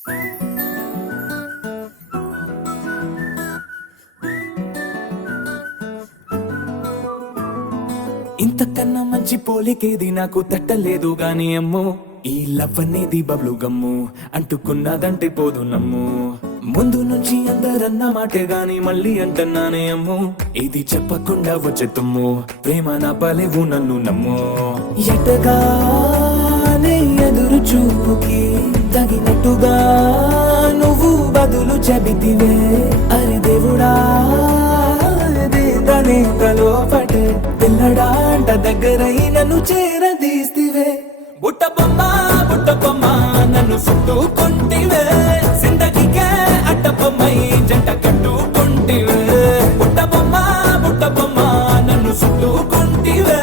ఇంతకన్నా మంచి పోలికేది నాకు తట్టలేదు గాని అమ్మో, ఈ లవ్ అనేది బబ్లు గమ్ము, అంటుకున్నదంటే పోదు నమ్ము. ముందు నుంచి అందరన్న మాటే గాని మళ్ళీ అంటున్నానే అమ్ము, ఇది చెప్పకుండా వచ్చే తుమ్ము, ప్రేమ నా పలేవు నన్ను నమ్ము. ఎటగానే ఎదురు చూపుకి తగినట్టుగా నువ్వు బదులు చెబితివే, అరే దేవుడా లోపటే పిల్లడాంట దగ్గరై నన్ను చేరదీస్తివే. బుట్ట బొమ్మ నన్ను చుట్టుకుంటివే, జిందగీకే అడ్డ బొమ్మై జంట కట్టుకుంటివే. బుట్ట బొమ్మ నన్ను చుట్టుకుంటివే,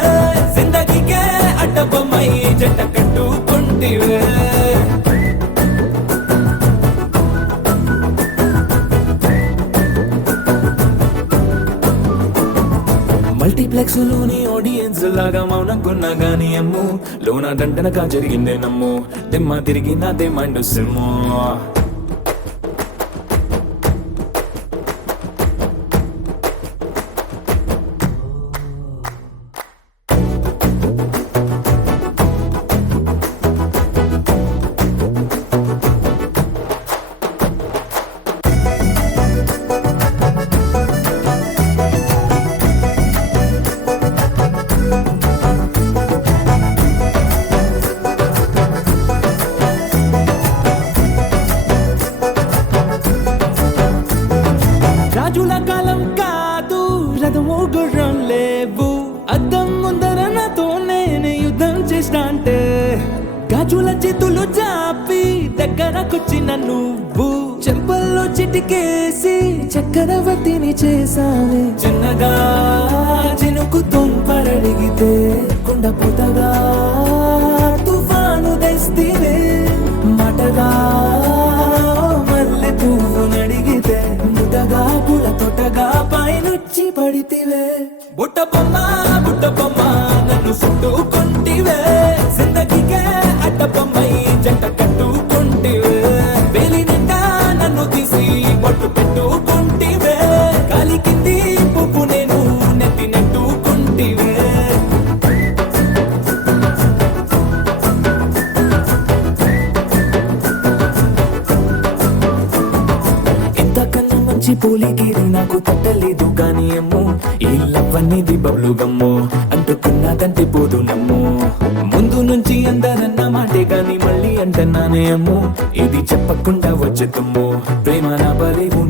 జిందగీకే అడ్డ బొమ్మై జంట కట్టుకుంటివే. మల్టీప్లెక్స్ లోని ఆడియన్స్ లాగా మౌనంకున్నా గానీ అమ్ము, లోన దండనగా జరిగిందే నమ్ము, దిమ్మ తిరిగి నాదే మైండ్ సిమ్ము. రాజుల కాలం కాదు, రథము గుర్రం లేవు, అద్దం ముందర నాతో నేను యుద్ధం చేస్తా అంటే, గాజుల చేతులు చాపి దగ్గరకొచ్చిన నువ్వు, చెంపల్లో చిటికేసి చక్రవర్తిని చేసావే. చిన్నగా చినుకు తుంపరడిగితే కుండ పుతగా తుఫాను తెస్తివే, మాటగా మల్లె పువ్వు నడిగితే ముద్దగా పూల తోటగా పైనుచ్చి పడితివే. బుట్ట బొమ్మ నన్ను చుట్టుకుంటివే, జిందగీకే అడ్డ బొమ్మై జంట కట్టుకుంటివే. వేలి నిండా నన్ను తీసి పట్టు పెట్టుకుంటివే, కాలి కింది పువ్వు నేను నెత్తి నెట్టుకుంటివే. ఇంతకన్నా మంచి పోలికేది నాకు తట్టలేదు గాని అమ్ము, ఈ లవ్ అనేది బబ్లు గమ్ము, అంటుకున్నదంటే పోదు నమ్ము. ముందు నుంచి అందరన్న మాటే గాని మళ్ళీ అంటున్నానే అమ్ము, ఇది చెప్పకుండా వచ్చే తుమ్ము, ప్రేమ నా బలేవు.